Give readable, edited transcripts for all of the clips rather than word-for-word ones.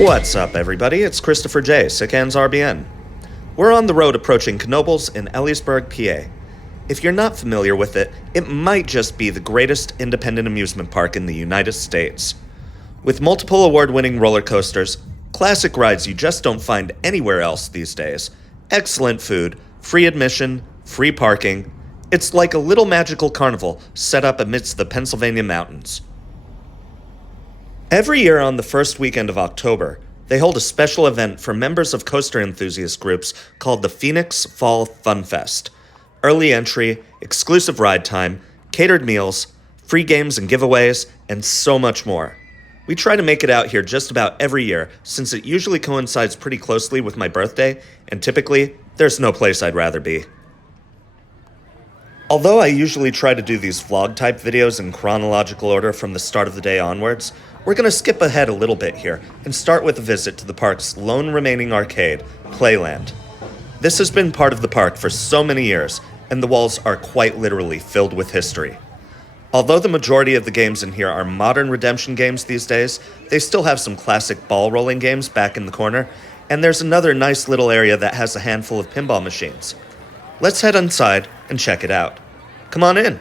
What's up, everybody? It's Christopher J., Sickhands RBN. We're on the road approaching Knoebels in Elysburg PA. If you're not familiar with it, it might just be the greatest independent amusement park in the United States. With multiple award-winning roller coasters, classic rides you just don't find anywhere else these days, excellent food, free admission, free parking, it's like a little magical carnival set up amidst the Pennsylvanian mountains. Every year on the first weekend of October, they hold a special event for members of coaster enthusiast groups called the Phoenix Phall Phunfest. Early entry, exclusive ride time, catered meals, free games and giveaways, and so much more. We try to make it out here just about every year since it usually coincides pretty closely with my birthday, and typically, there's no place I'd rather be. Although I usually try to do these vlog-type videos in chronological order from the start of the day onwards, we're going to skip ahead a little bit here and start with a visit to the park's lone remaining arcade, Playland. This has been part of the park for so many years, and the walls are quite literally filled with history. Although the majority of the games in here are modern redemption games these days, they still have some classic ball rolling games back in the corner, and there's another nice little area that has a handful of pinball machines. Let's head inside and check it out. Come on in.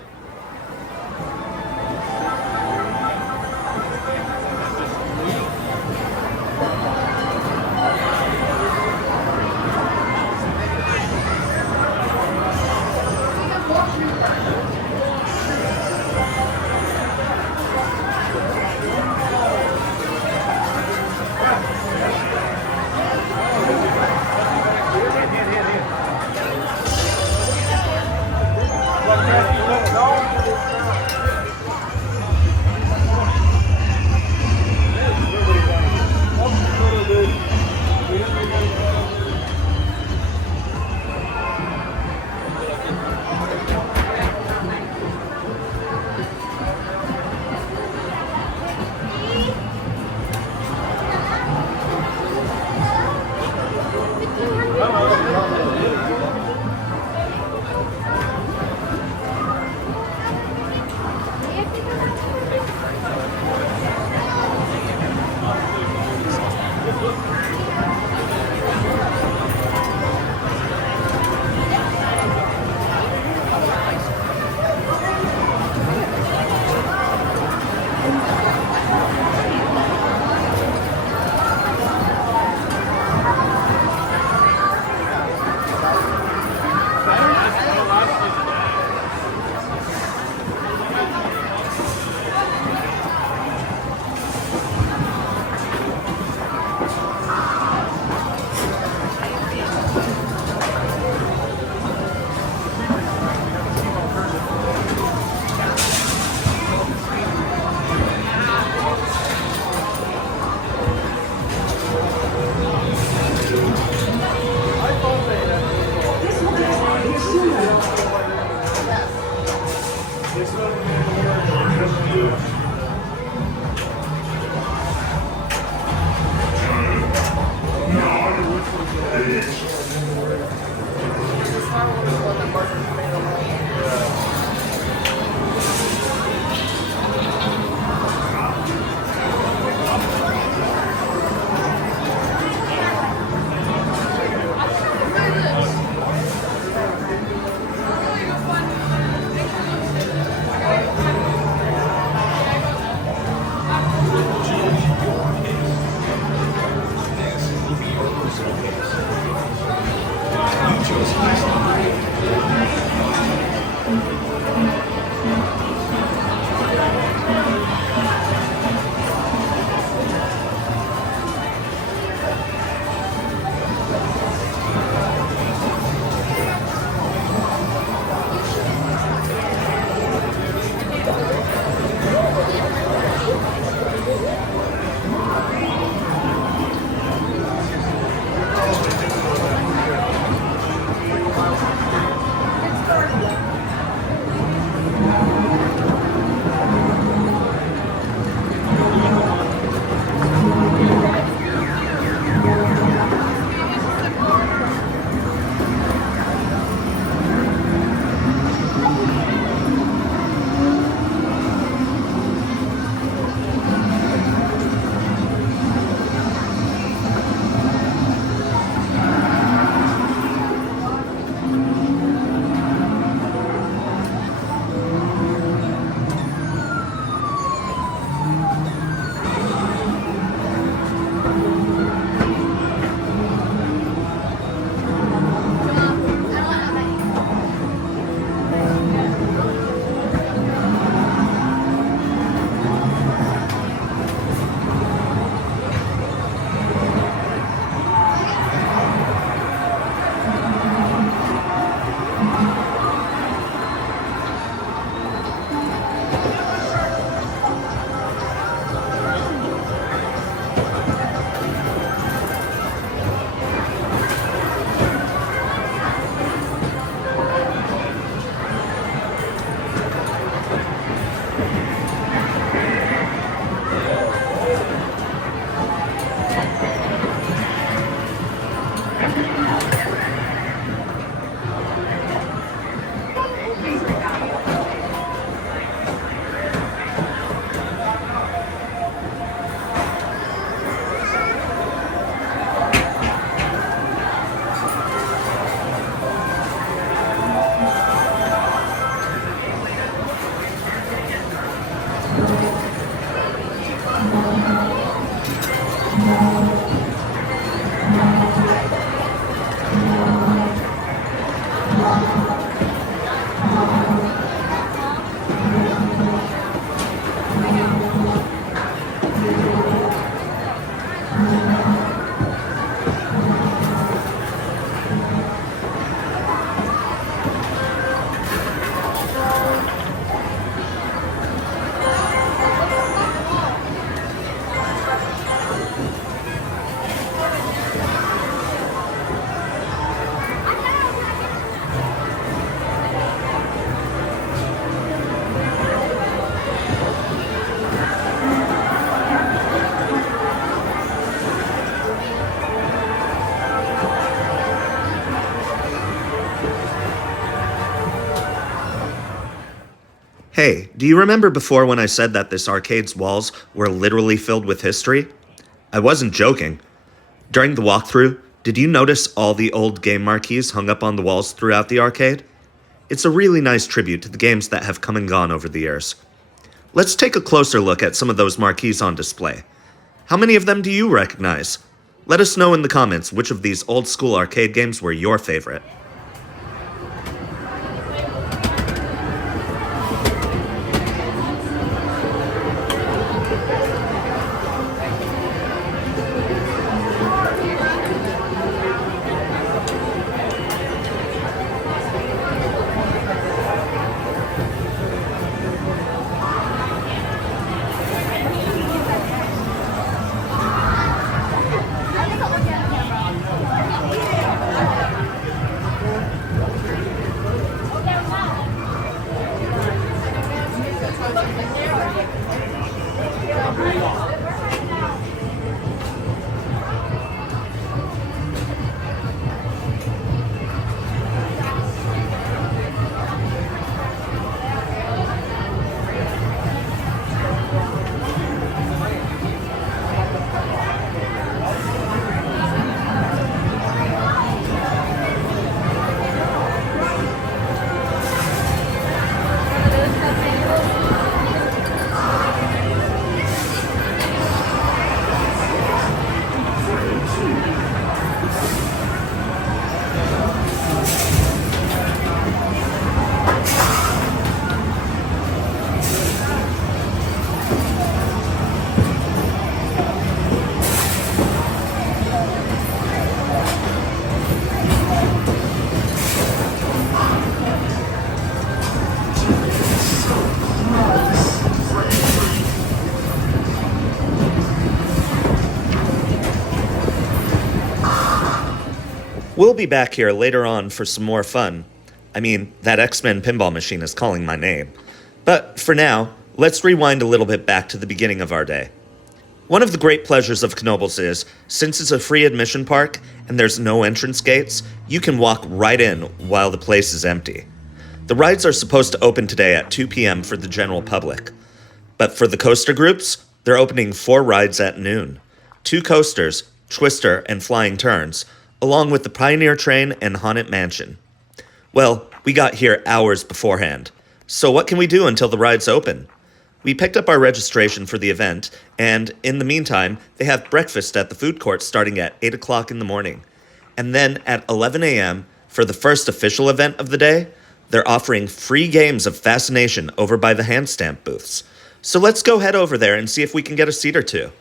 Do you remember before when I said that this arcade's walls were literally filled with history? I wasn't joking. During the walkthrough, did you notice all the old game marquees hung up on the walls throughout the arcade? It's a really nice tribute to the games that have come and gone over the years. Let's take a closer look at some of those marquees on display. How many of them do you recognize? Let us know in the comments which of these old school arcade games were your favorite. We'll be back here later on for some more fun. I mean, that X-Men pinball machine is calling my name. But for now, let's rewind a little bit back to the beginning of our day. One of the great pleasures of Knoebels is, since it's a free admission park and there's no entrance gates, you can walk right in while the place is empty. The rides are supposed to open today at 2 p.m. for the general public. But for the coaster groups, they're opening 4 rides at noon. 2 coasters, Twister and Flying Turns, along with the Pioneer Train and Haunted Mansion. Well, we got here hours beforehand. So what can we do until the rides open? We picked up our registration for the event, and in the meantime, they have breakfast at the food court starting at 8 o'clock in the morning. And then at 11 a.m., for the first official event of the day, they're offering free games of Fascination over by the hand stamp booths. So let's go head over there and see if we can get a seat or two.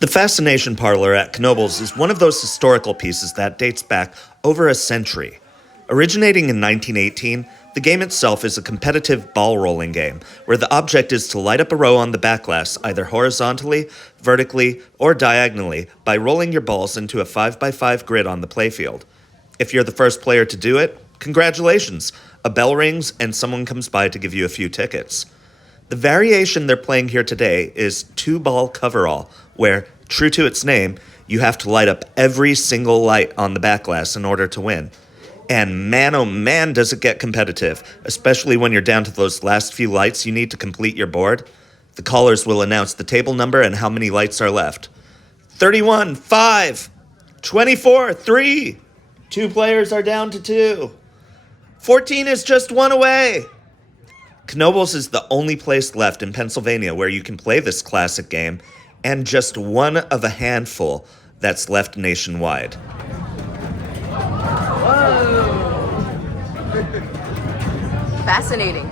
The Fascination parlor at Knoebels is one of those historical pieces that dates back over a century. Originating in 1918, the game itself is a competitive ball rolling game, where the object is to light up a row on the back glass either horizontally, vertically, or diagonally by rolling your balls into a 5x5 grid on the playfield. If you're the first player to do it, congratulations! A bell rings and someone comes by to give you a few tickets. The variation they're playing here today is 2-ball coverall, where, true to its name, you have to light up every single light on the back glass in order to win. And man, oh man, does it get competitive, especially when you're down to those last few lights you need to complete your board. The callers will announce the table number and how many lights are left. 31, 5, 24, 3. 2 players are down to 2. 14 is just 1 away. Knoebels is the only place left in Pennsylvania where you can play this classic game, and just one of a handful that's left nationwide. Whoa! Fascinating.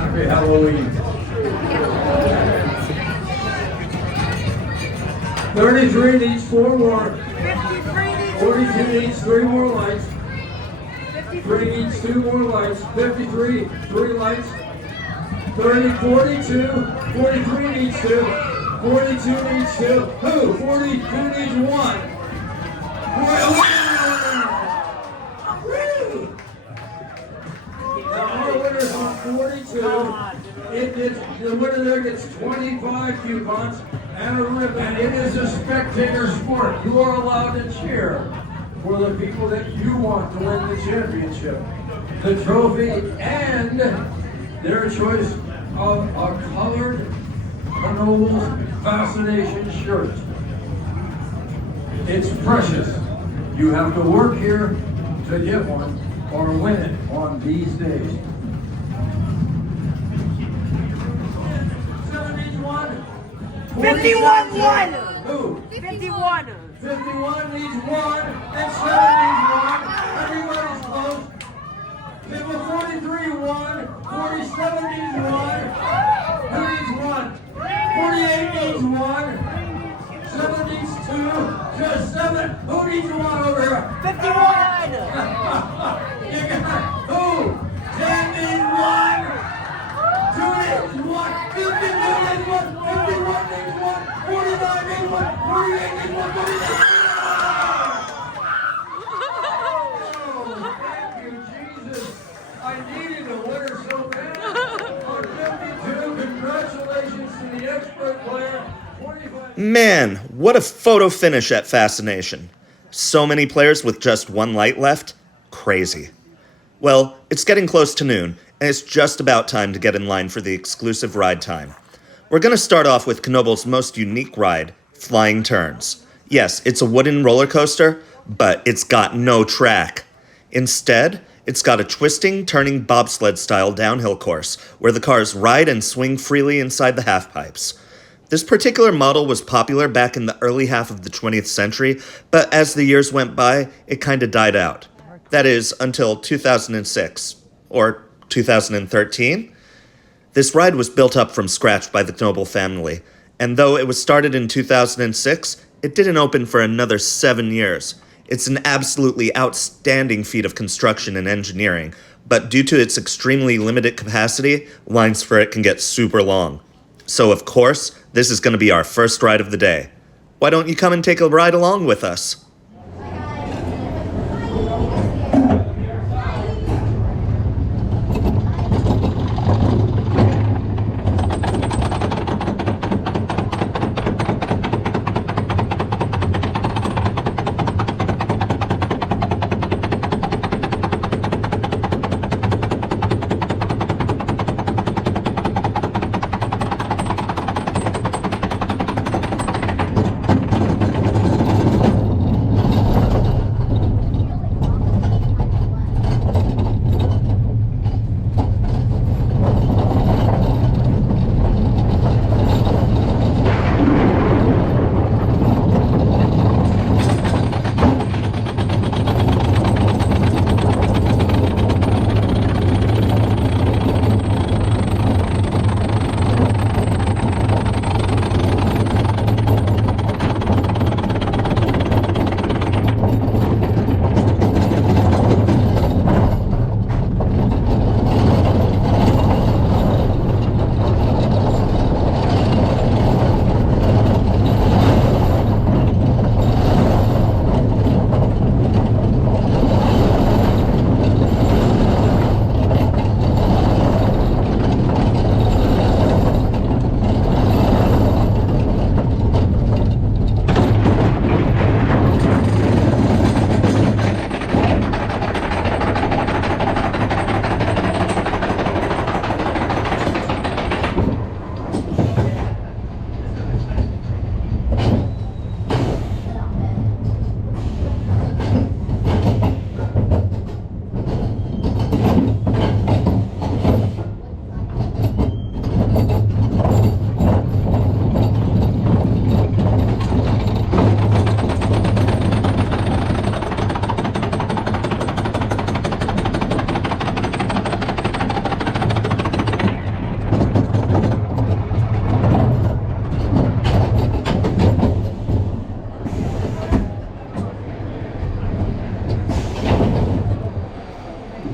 Happy Halloween. 33 needs 4 more. 42 needs 3 more lights. 3 needs 2 more lights. 53, 3 lights. 30, 42, 43 needs 2. 42 needs 2. Who? 42 needs 1. Woo! Now our winner's on 42. The winner there gets 25 coupons and a ribbon. It is a spectator sport. You are allowed to cheer for the people that you want to win the championship, the trophy, and their choice of a colored Knoebels Fascination shirt. It's precious. You have to work here to get one or win it on these days. 51-1. Who? 51. 51 needs 1 and 7 needs 1. Everybody's close. People 43 1. 47 needs 1. Who needs 1? 48 needs 1. 7 needs 2. Just 7. Who needs 1 over here? 51. You got who? 10 needs 1. 2 needs 1. 52 needs 1. 51 needs 1. 49 needs 1. 48 needs 1. 49 needs 1. Oh, thank you, Jesus. I needed a winner so bad. On 52, congratulations to the expert player. 25. Man, what a photo finish at Fascination. So many players with just one light left? Crazy. Well, it's getting close to noon, and it's just about time to get in line for the exclusive ride time. We're going to start off with Knoebels' most unique ride, Flying Turns. Yes, it's a wooden roller coaster, but it's got no track. Instead, it's got a twisting, turning bobsled-style downhill course, where the cars ride and swing freely inside the half-pipes. This particular model was popular back in the early half of the 20th century, but as the years went by, it kinda died out. That is, until 2006. Or 2013? This ride was built up from scratch by the Knoebel family, and though it was started in 2006, it didn't open for another 7 years. It's an absolutely outstanding feat of construction and engineering, but due to its extremely limited capacity, lines for it can get super long. So of course, this is going to be our first ride of the day. Why don't you come and take a ride along with us?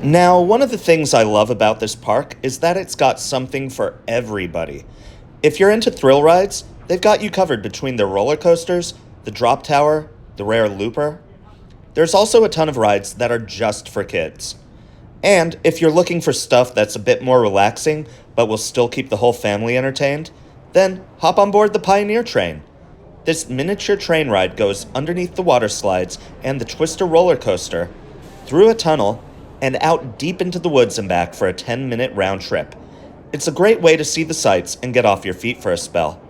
Now, one of the things I love about this park is that it's got something for everybody. If you're into thrill rides, They've got you covered between their roller coasters, the drop tower, the rare looper. There's also a ton of rides that are just for kids. And if you're looking for stuff that's a bit more relaxing but will still keep the whole family entertained, then hop on board the Pioneer Train. This miniature train ride goes underneath the water slides and the Twister roller coaster, through a tunnel, and out deep into the woods and back for a 10-minute round trip. It's a great way to see the sights and get off your feet for a spell.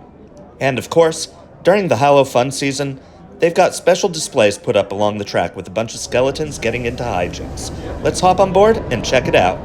And of course, during the Hallow Fun season, they've got special displays put up along the track with a bunch of skeletons getting into hijinks. Let's hop on board and check it out.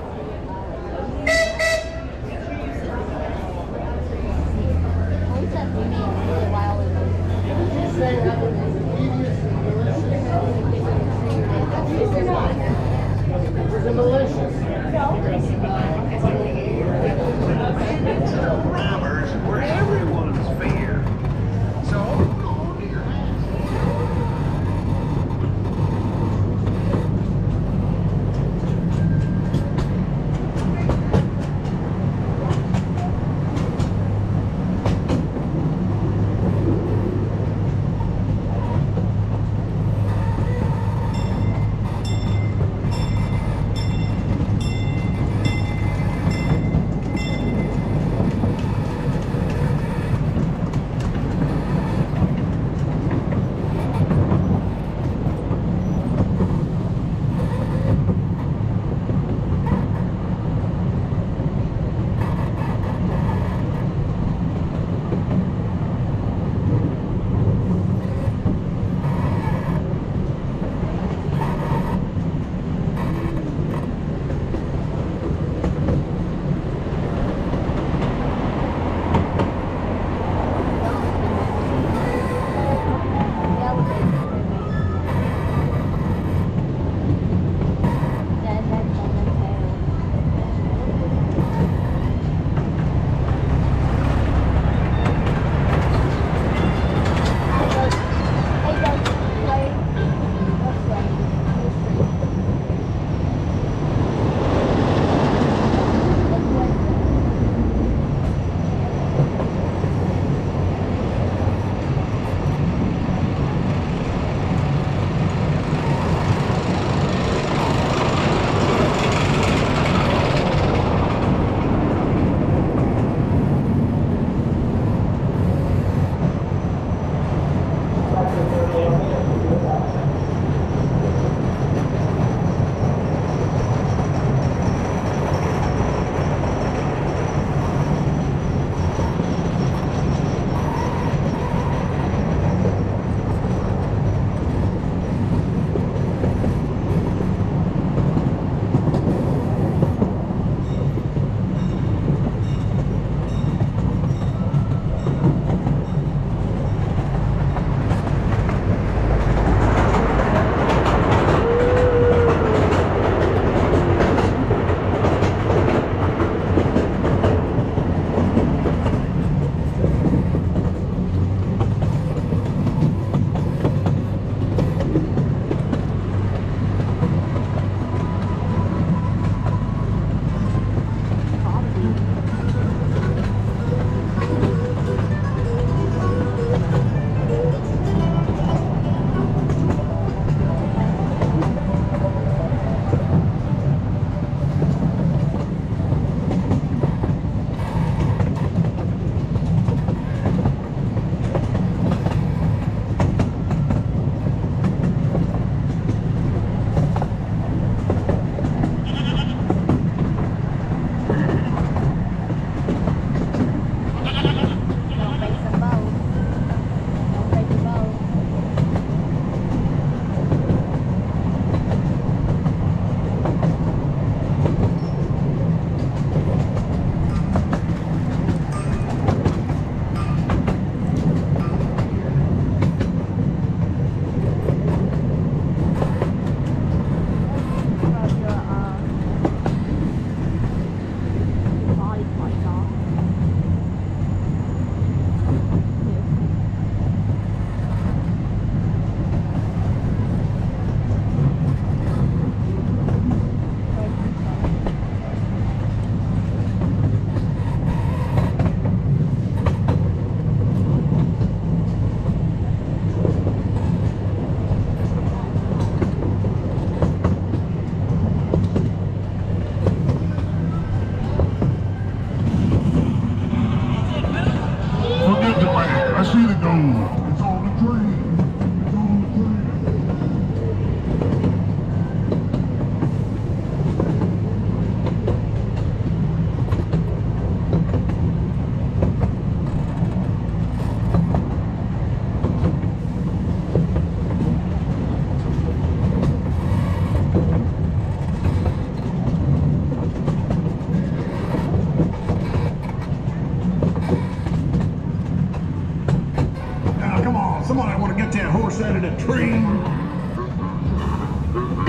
Somebody want to get that horse out of the tree?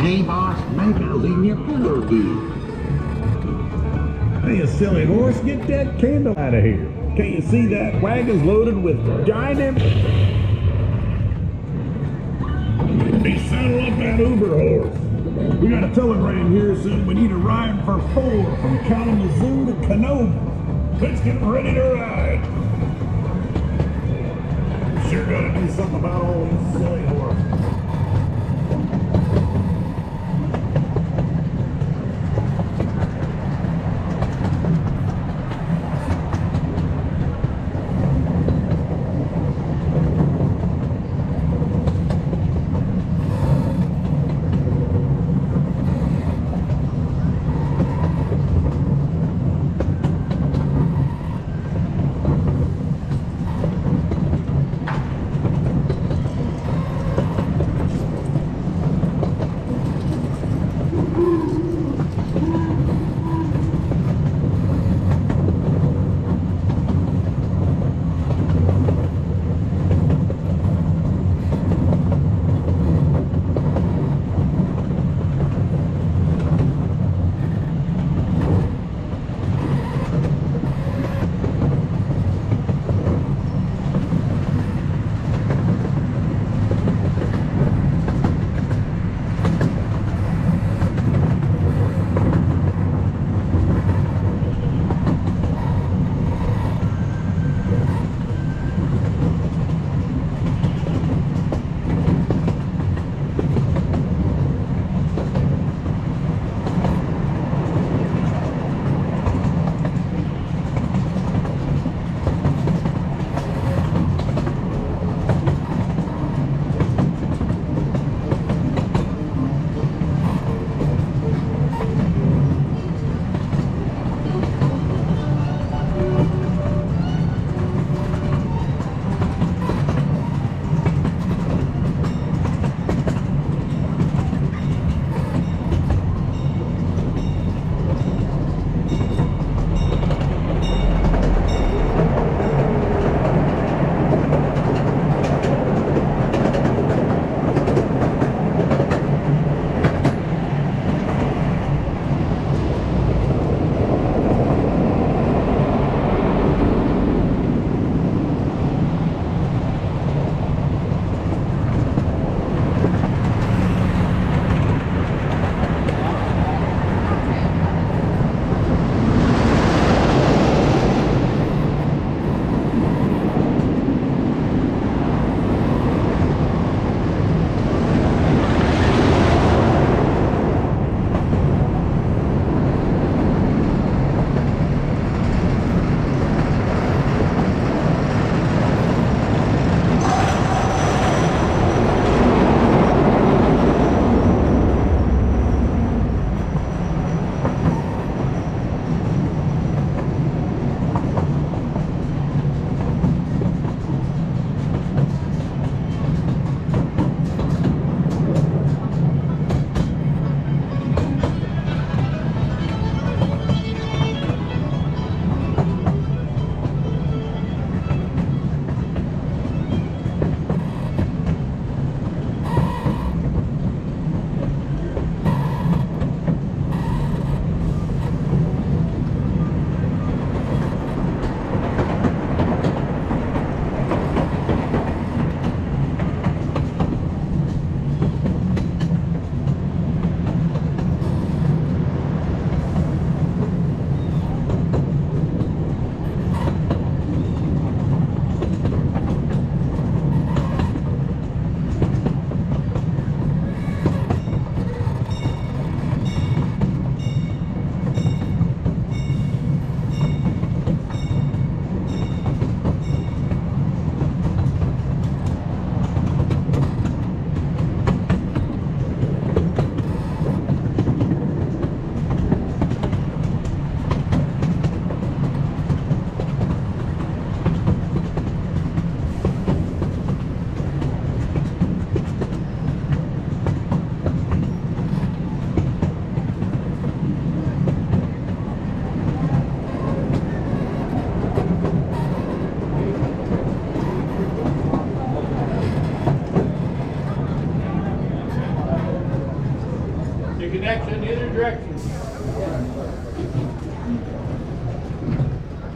Hey, boss, Michael's in your pillow, dude. Hey, you silly horse, get that candle out of here. Can't you see that wagon's loaded with giant... Hey, saddle up that Uber horse. We got a telegram here soon. We need a ride for 4 from Kalamazoo to Knoebels. Let's get ready to ride. Sure gotta do something about all these silly horses.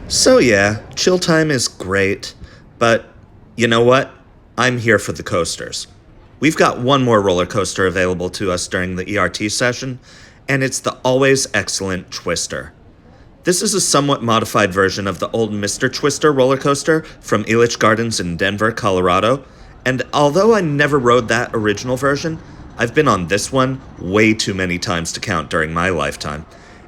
So yeah, chill time is great, but you know what? I'm here for the coasters. We've got one more roller coaster available to us during the ERT session, and it's the always excellent Twister. This is a somewhat modified version of the old Mr. Twister roller coaster from Elysburg Gardens in Denver, Colorado, and although I never rode that original version, I've been on this one way too many times to count during my lifetime,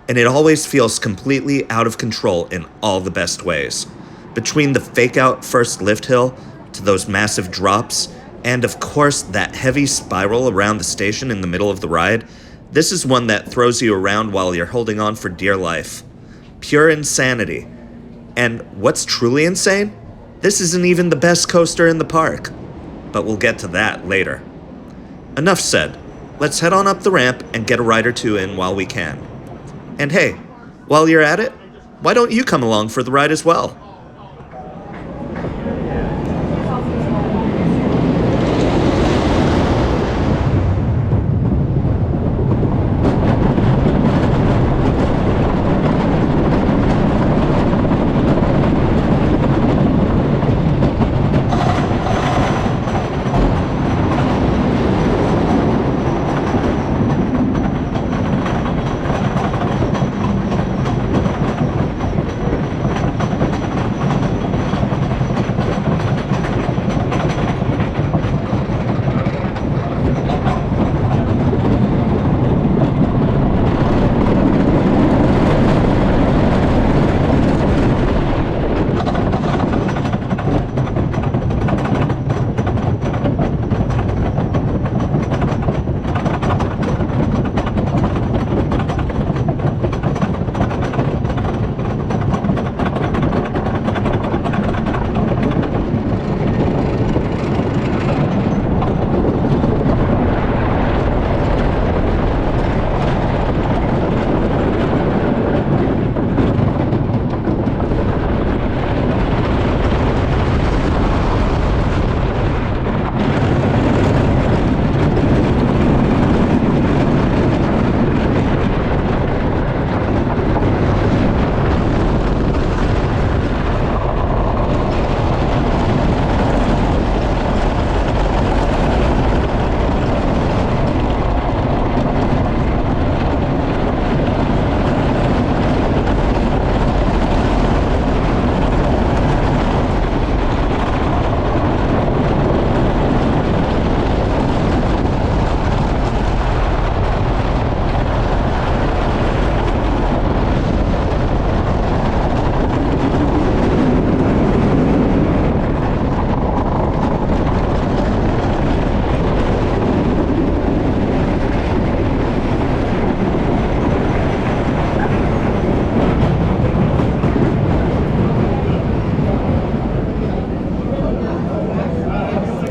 and it always feels completely out of control in all the best ways. Between the fake-out first lift hill, to those massive drops, and of course that heavy spiral around the station in the middle of the ride, this is one that throws you around while you're holding on for dear life. Pure insanity. And what's truly insane? This isn't even the best coaster in the park. But we'll get to that later. Enough said. Let's head on up the ramp and get a ride or two in while we can. And hey, while you're at it, why don't you come along for the ride as well?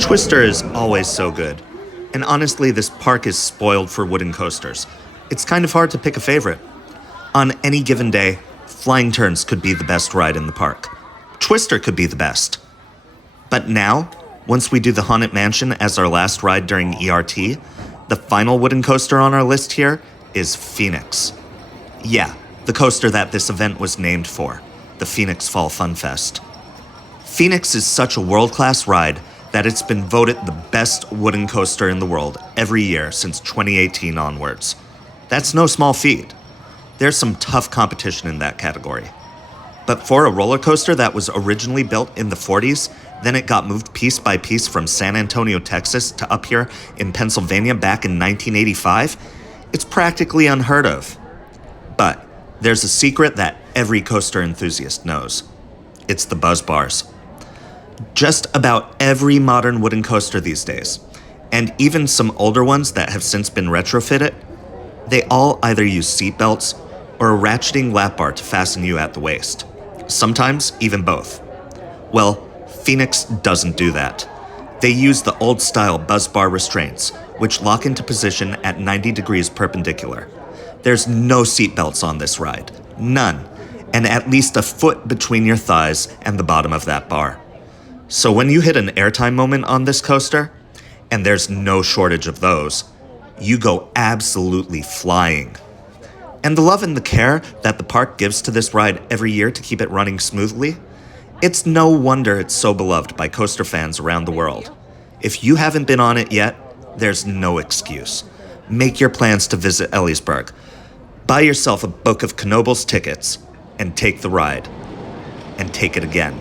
Twister is always so good, and honestly this park is spoiled for wooden coasters. It's kind of hard to pick a favorite. On any given day, Flying Turns could be the best ride in the park. Twister could be the best. But now, once we do the Haunted Mansion as our last ride during ERT, the final wooden coaster on our list here is Phoenix. Yeah, the coaster that this event was named for, the Phoenix Phall Phunfest. Phoenix is such a world-class ride that it's been voted the best wooden coaster in the world every year since 2018 onwards. That's no small feat. There's some tough competition in that category. But for a roller coaster that was originally built in the 40s, then it got moved piece by piece from San Antonio, Texas to up here in Pennsylvania back in 1985, it's practically unheard of. But there's a secret that every coaster enthusiast knows. It's the buzz bars. Just about every modern wooden coaster these days, and even some older ones that have since been retrofitted, they all either use seatbelts or a ratcheting lap bar to fasten you at the waist. Sometimes even both. Well, Phoenix doesn't do that. They use the old-style buzz bar restraints, which lock into position at 90 degrees perpendicular. There's no seatbelts on this ride. None. And at least a foot between your thighs and the bottom of that bar. So when you hit an airtime moment on this coaster, and there's no shortage of those, you go absolutely flying. And the love and the care that the park gives to this ride every year to keep it running smoothly, it's no wonder it's so beloved by coaster fans around the world. If you haven't been on it yet, there's no excuse. Make your plans to visit Elysburg. Buy yourself a book of Knoebels tickets and take the ride. And take it again.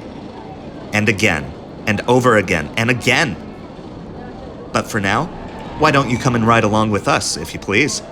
And again. And over again. And again. But for now, why don't you come and ride along with us, if you please?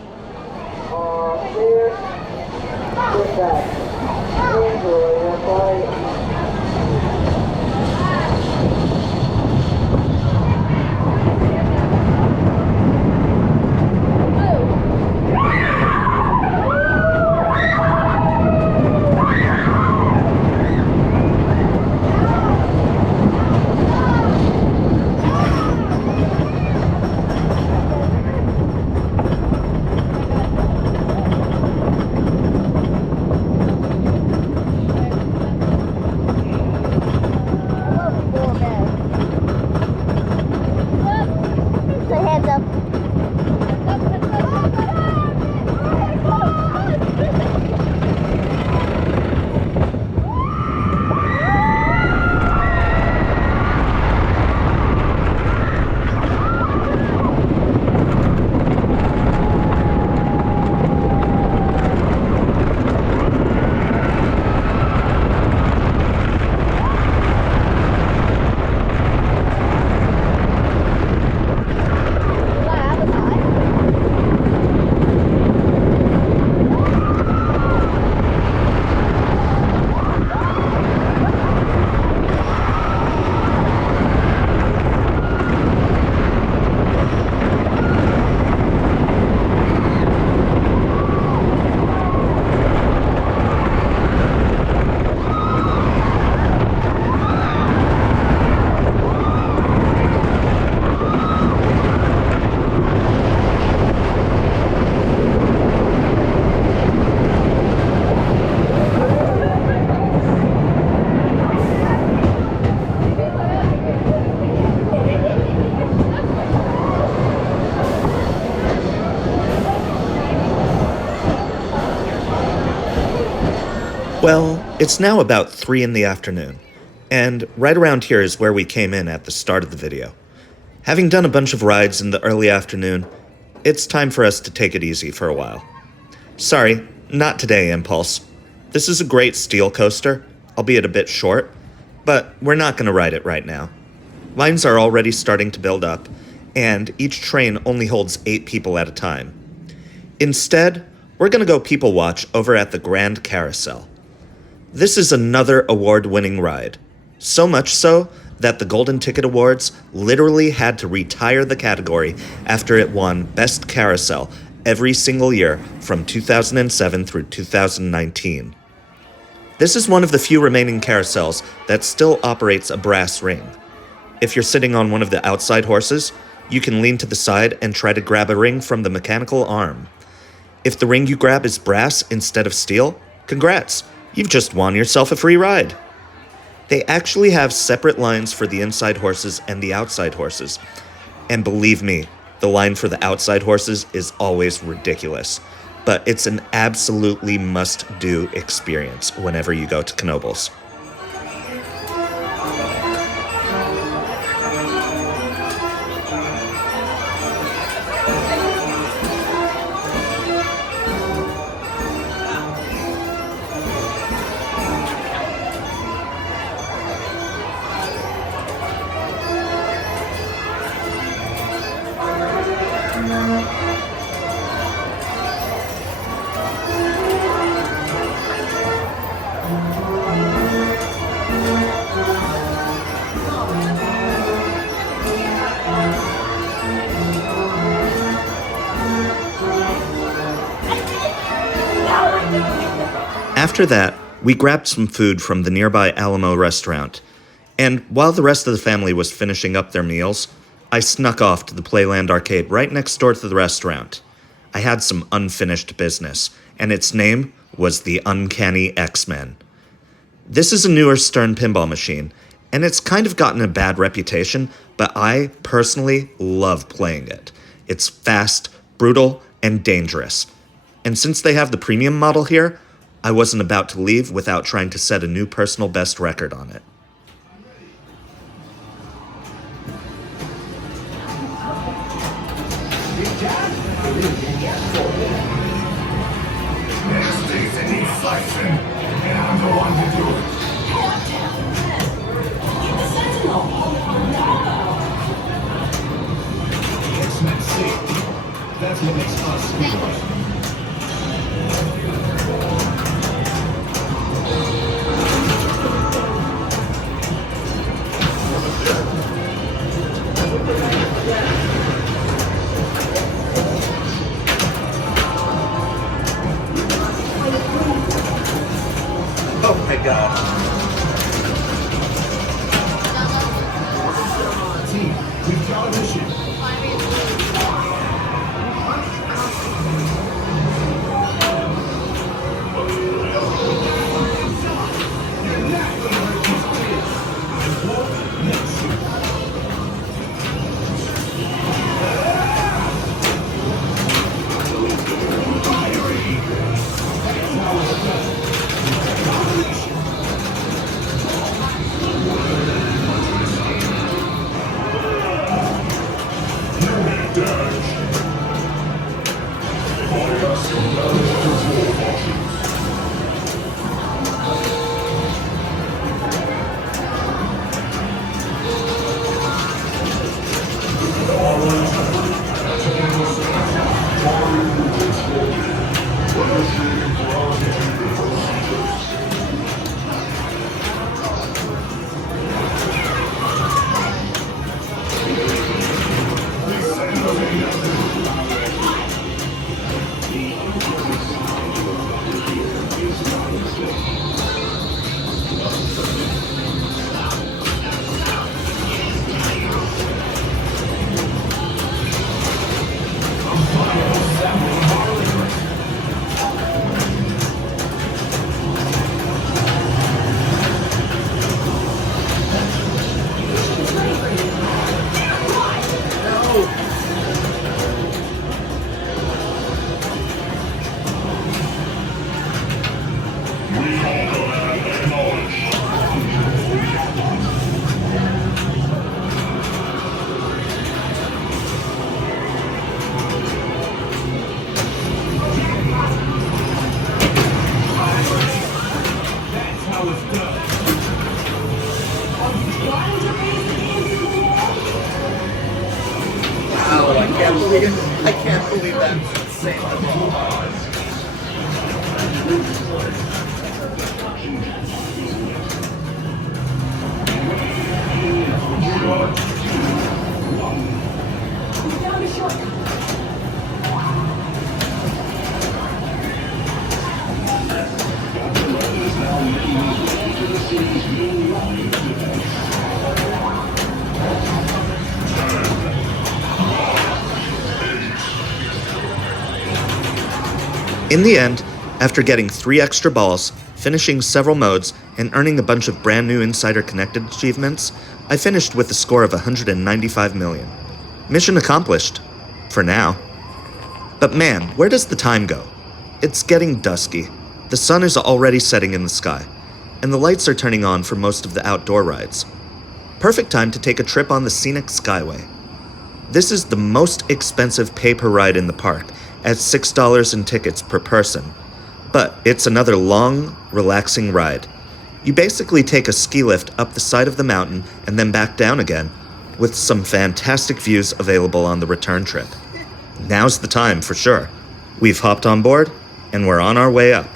Well, it's now about 3 in the afternoon, and right around here is where we came in at the start of the video. Having done a bunch of rides in the early afternoon, it's time for us to take it easy for a while. Sorry, not today, Impulse. This is a great steel coaster, albeit a bit short, but we're not going to ride it right now. Lines are already starting to build up, and each train only holds 8 people at a time. Instead, we're going to go people watch over at the Grand Carousel. This is another award-winning ride. So much so that the Golden Ticket Awards literally had to retire the category after it won Best Carousel every single year from 2007 through 2019. This is one of the few remaining carousels that still operates a brass ring. If you're sitting on one of the outside horses, you can lean to the side and try to grab a ring from the mechanical arm. If the ring you grab is brass instead of steel, congrats! You've just won yourself a free ride. They actually have separate lines for the inside horses and the outside horses. And believe me, the line for the outside horses is always ridiculous. But it's an absolutely must-do experience whenever you go to Knoebels. After that, we grabbed some food from the nearby Alamo restaurant, and while the rest of the family was finishing up their meals, I snuck off to the Playland Arcade right next door to the restaurant. I had some unfinished business, and its name was the Uncanny X-Men. This is a newer Stern pinball machine, and it's kind of gotten a bad reputation, but I personally love playing it. It's fast, brutal, and dangerous. And since they have the premium model here, I wasn't about to leave without trying to set a new personal best record on it. And I'm the one to do it. X-Men safety. That's what makes us heroes. Oh my god. Team, we've got a mission. I can't believe that's insane. In the end, after getting 3 extra balls, finishing several modes, and earning a bunch of brand new Insider Connected achievements, I finished with a score of 195 million. Mission accomplished. For now. But man, where does the time go? It's getting dusky. The sun is already setting in the sky, and the lights are turning on for most of the outdoor rides. Perfect time to take a trip on the Scenic Skyway. This is the most expensive pay-per-ride in the park, at $6 in tickets per person. But it's another long, relaxing ride. You basically take a ski lift up the side of the mountain and then back down again, with some fantastic views available on the return trip. Now's the time for sure. We've hopped on board, and we're on our way up.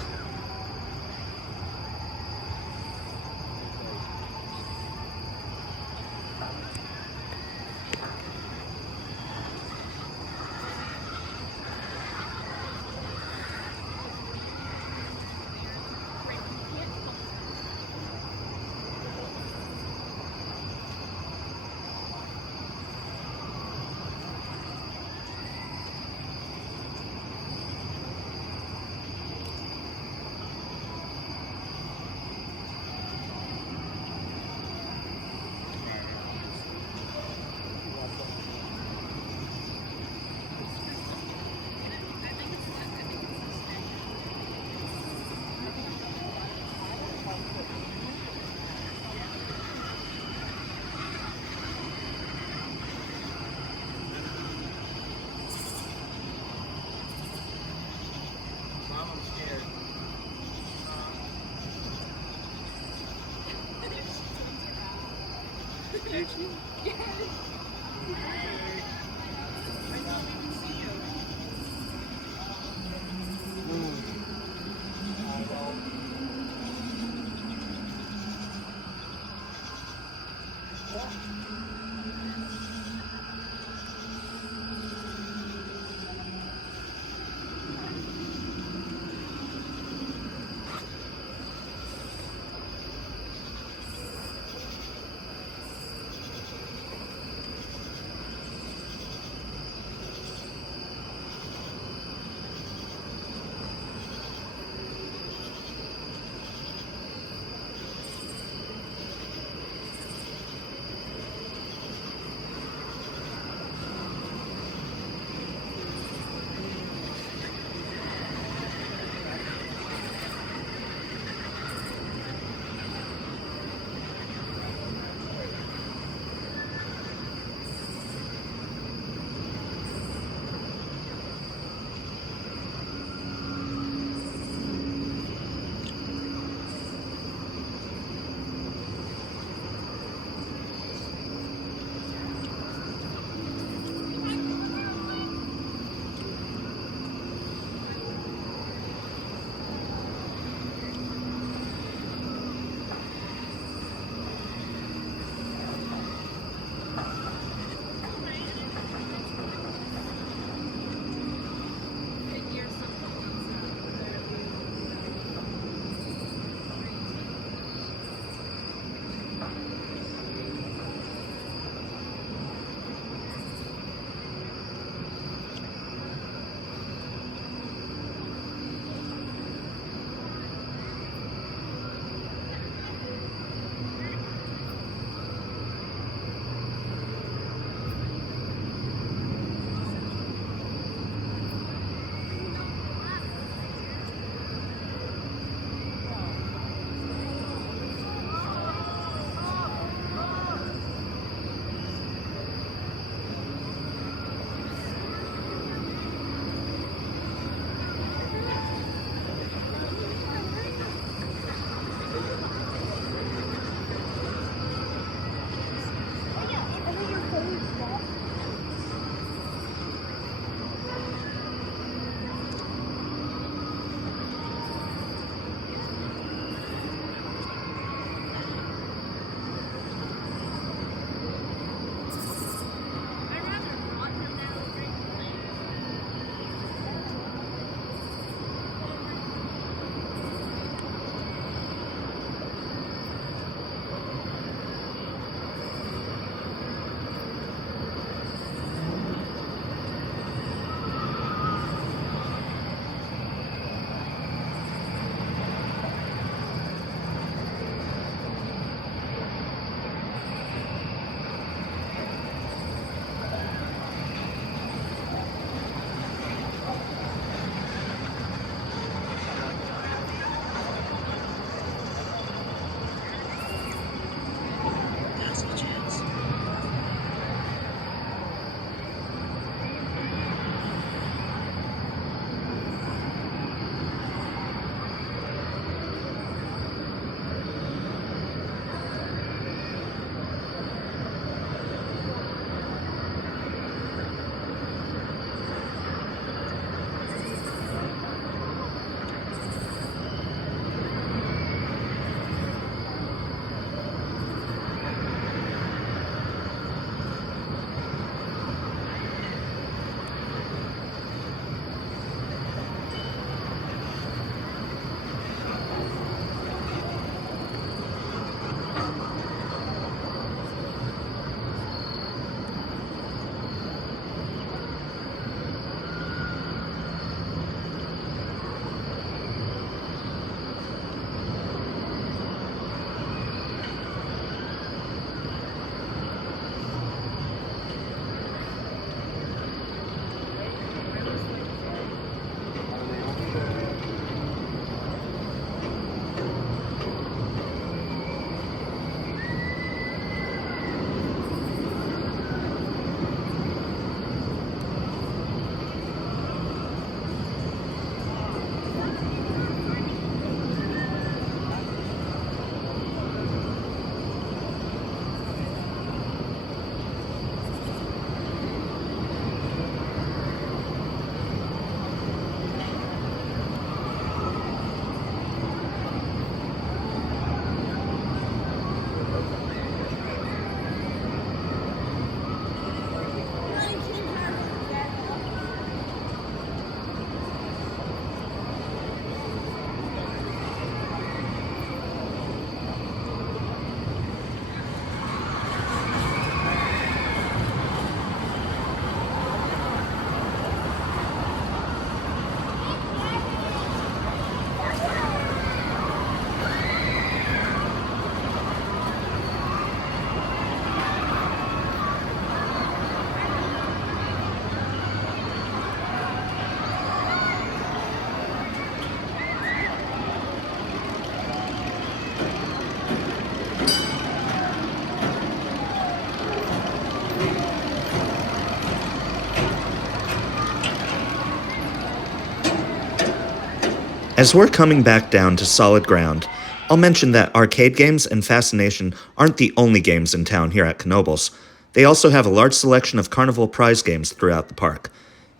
As we're coming back down to solid ground, I'll mention that arcade games and Fascination aren't the only games in town here at Knoebels. They also have a large selection of carnival prize games throughout the park.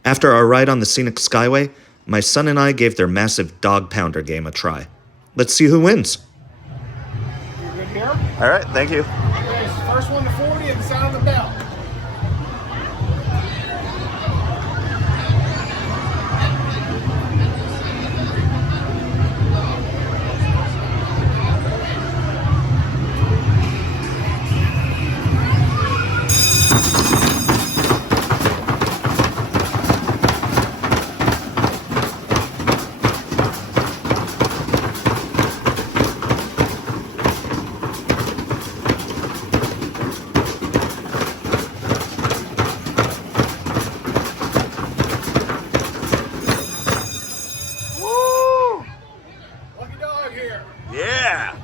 After our ride on the Scenic Skyway, my son and I gave their massive dog pounder game a try. Let's see who wins. You good here? All right, thank you. Okay, first one to 40 and the sound of the bell. Yeah!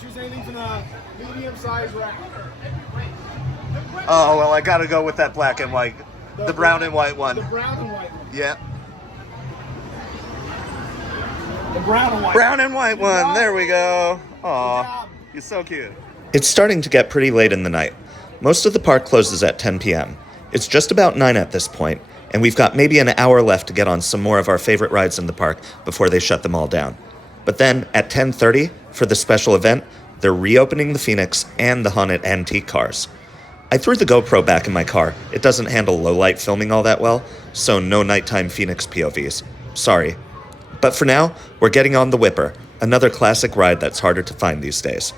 Choose anything from the medium-sized rack. Oh, well, I gotta go with that black and white. The brown and white one. The brown and white one. Yeah. The brown and white. Brown and white one. There we go. Aw, he's so cute. It's starting to get pretty late in the night. Most of the park closes at 10 p.m. It's just about 9 at this point, and we've got maybe an hour left to get on some more of our favorite rides in the park before they shut them all down. But then, at 10:30, for the special event, they're reopening the Phoenix and the haunted antique cars. I threw the GoPro back in my car. It doesn't handle low-light filming all that well, so no nighttime Phoenix POVs. Sorry. But for now, we're getting on the Whipper, another classic ride that's harder to find these days.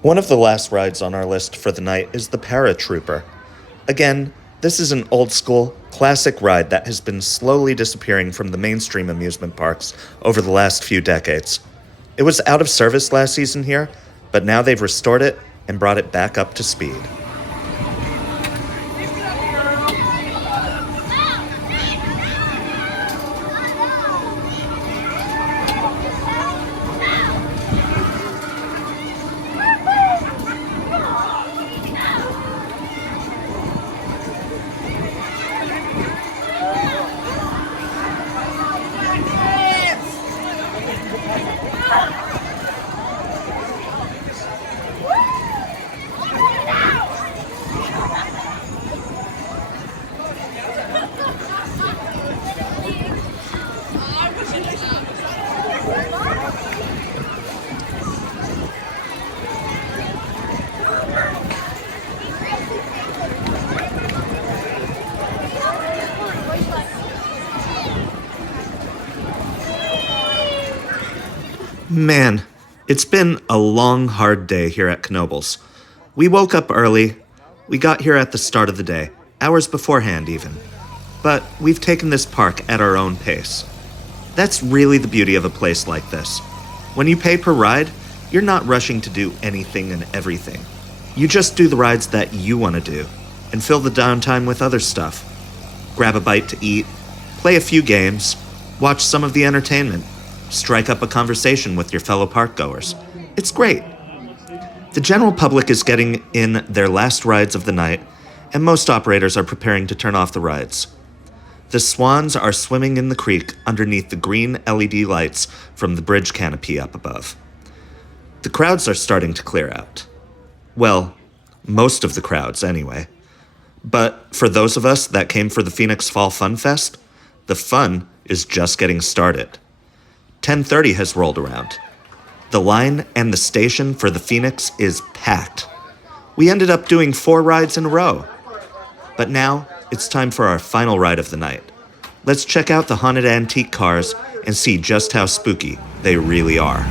One of the last rides on our list for the night is the Paratrooper. Again, this is an old-school, classic ride that has been slowly disappearing from the mainstream amusement parks over the last few decades. It was out of service last season here, but now they've restored it and brought it back up to speed. Man, it's been a long, hard day here at Knoebels. We woke up early. We got here at the start of the day, hours beforehand even. But we've taken this park at our own pace. That's really the beauty of a place like this. When you pay per ride, you're not rushing to do anything and everything. You just do the rides that you want to do, and fill the downtime with other stuff. Grab a bite to eat, play a few games, watch some of the entertainment, strike up a conversation with your fellow parkgoers. It's great. The general public is getting in their last rides of the night, and most operators are preparing to turn off the rides. The swans are swimming in the creek underneath the green LED lights from the bridge canopy up above. The crowds are starting to clear out. Well, most of the crowds anyway. But for those of us that came for the Phoenix Phall Phunfest, the fun is just getting started. 10:30 has rolled around. The line and the station for the Phoenix is packed. We ended up doing 4 rides in a row. But now, it's time for our final ride of the night. Let's check out the haunted antique cars and see just how spooky they really are.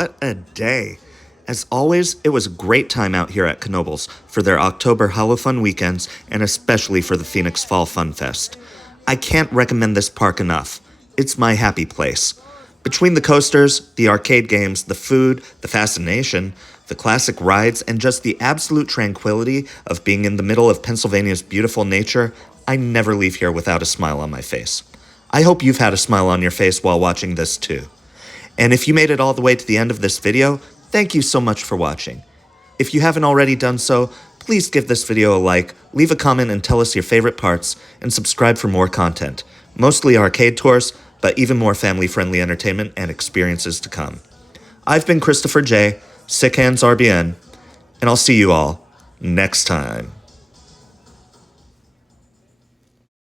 what a day. As always, it was a great time out here at Knoebels for their October Halloween weekends and especially for the Phoenix Phall Phunfest. I can't recommend this park enough. It's my happy place. Between the coasters, the arcade games, the food, the fascination, the classic rides, and just the absolute tranquility of being in the middle of Pennsylvania's beautiful nature, I never leave here without a smile on my face. I hope you've had a smile on your face while watching this too. And if you made it all the way to the end of this video, thank you so much for watching. If you haven't already done so, please give this video a like, leave a comment and tell us your favorite parts, and subscribe for more content. Mostly arcade tours, but even more family-friendly entertainment and experiences to come. I've been Christopher J, Sick Hands RBN, and I'll see you all next time.